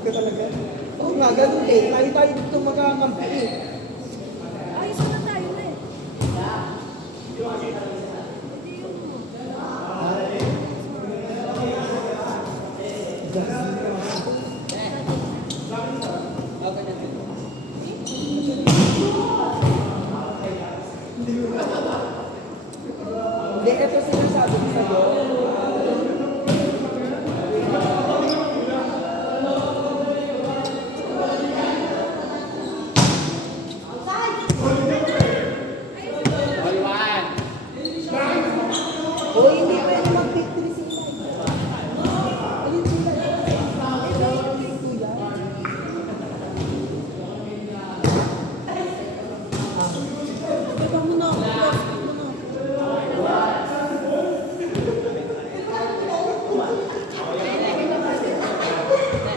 ka talaga. Oo nga, ganun eh. Tayo dito magkakampi eh. Ayos na tayo na eh. Hindi, ito sinasabi ko sa'yo. O, hindi pwede mag-victory sila. Ayun sila. Baba mo na. Close mo na.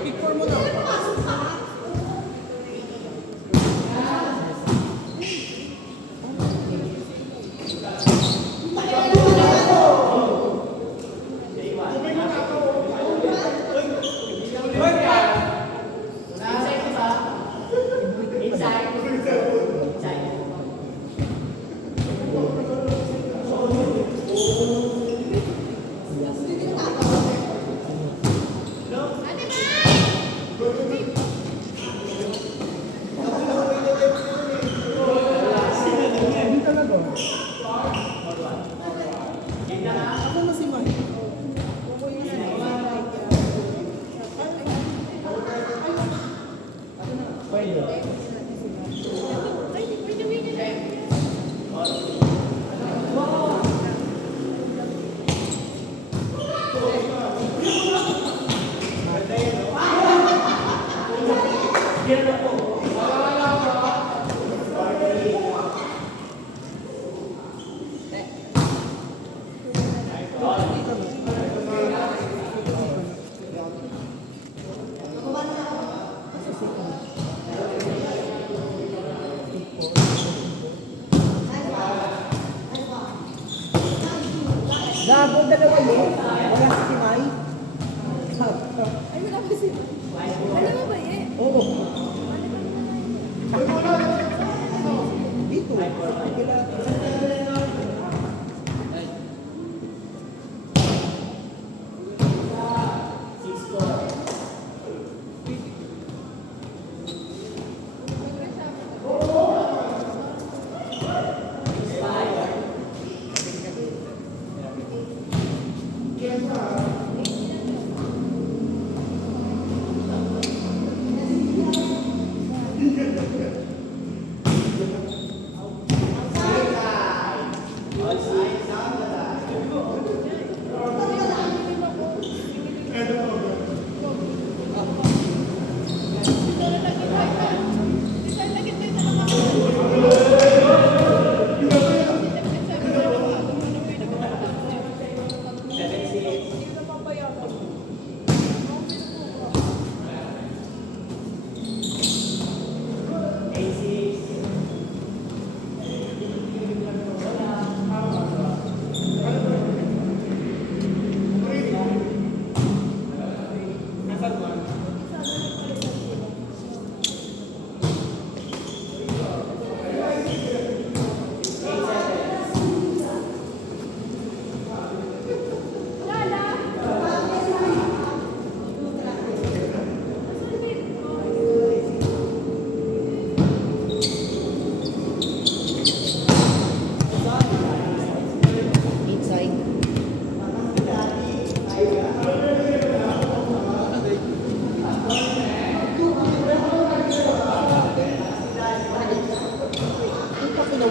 Picture mo na. Hindi talaga. Ako na si Mike. Pwede. Ay, pwede mo yun. Gago, dalawa yun. Wala si Mai. Ay, wala ba si... Alam mo ba eh? Oo. Dito.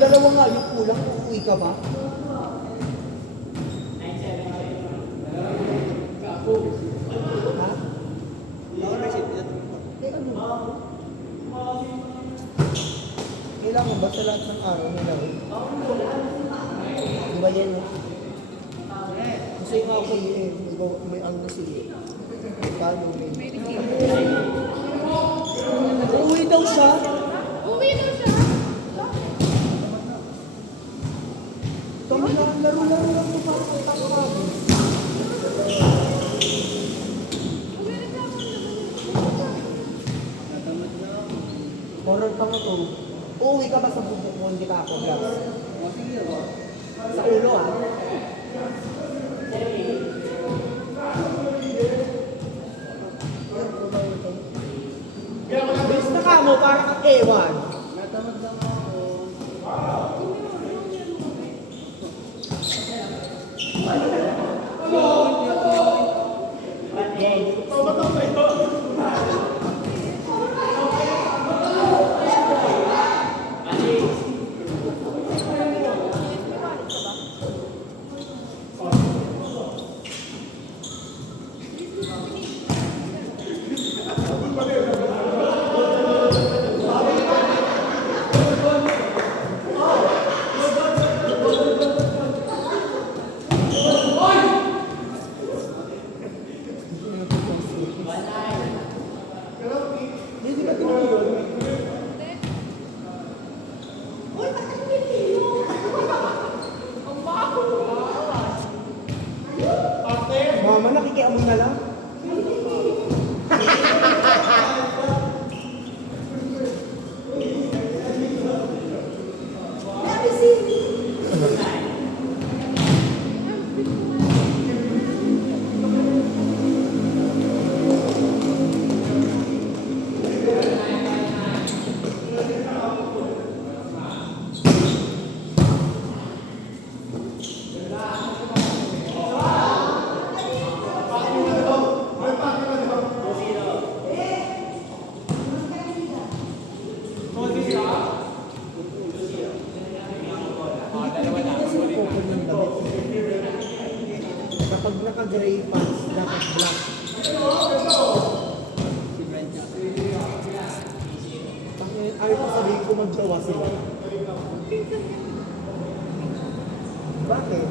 Dalawa nga yung kulang, uuwi ka ba? Ha? Kailangan ba sa lahat ng araw nila? Di ba yan? No? Kasi nga ako may ano kasi paano may... Uuwi daw siya? Uwi na siya. Laro-laro lang ito para sa tawag. Horror pa mo to. Uuwi ka ba sa bubuk mo, hindi ka ako, Glass? Sa ulo ah. Basta ka mo, parang kang ewan. Natamad lang ako. Hindi ba tinuro yun? Mama, nakikiamoy na lang. Kapag naka-gray pants, dapat black. Ayaw ko sabihin ko magjawa sila. Bakit?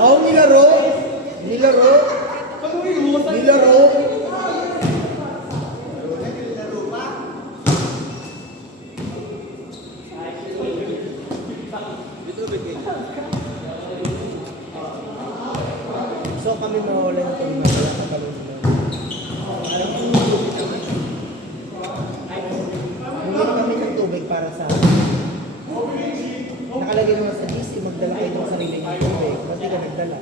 Oh, nilaro. Nilaro. Nilaro. So kami mawala ng tubig na wala katalon sila. Bumili kami ng tubig para sa nakalagay naman sa GC, magdala kayo ng sarili ng tubig. Ba't di ka nagdala?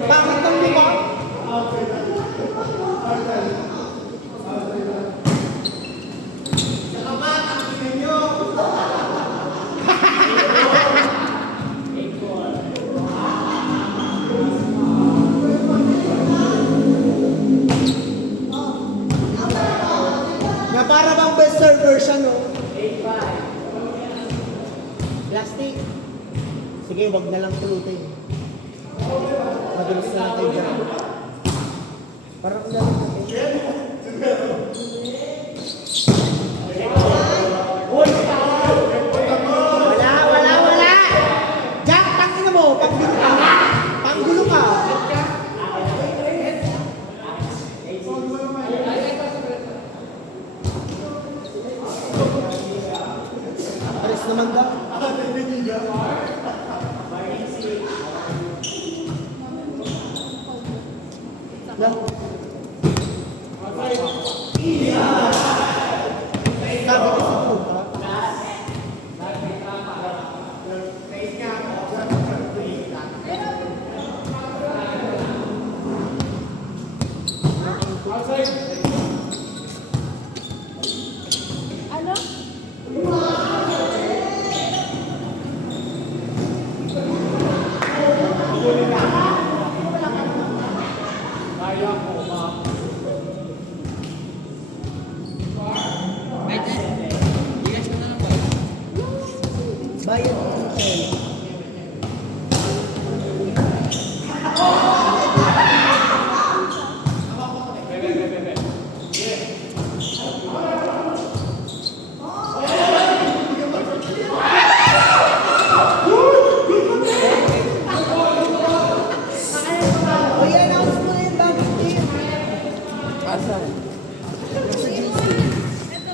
Bakit ang lima? Na para bang best server siya, no? Plastic. Sige, wag na lang pulutin. Madalas na lang tayo dyan. Parang lalim natin. Wala! Jack, tangin mo! Panggulo ka! Panggulo ka! Aris naman daw. Lah,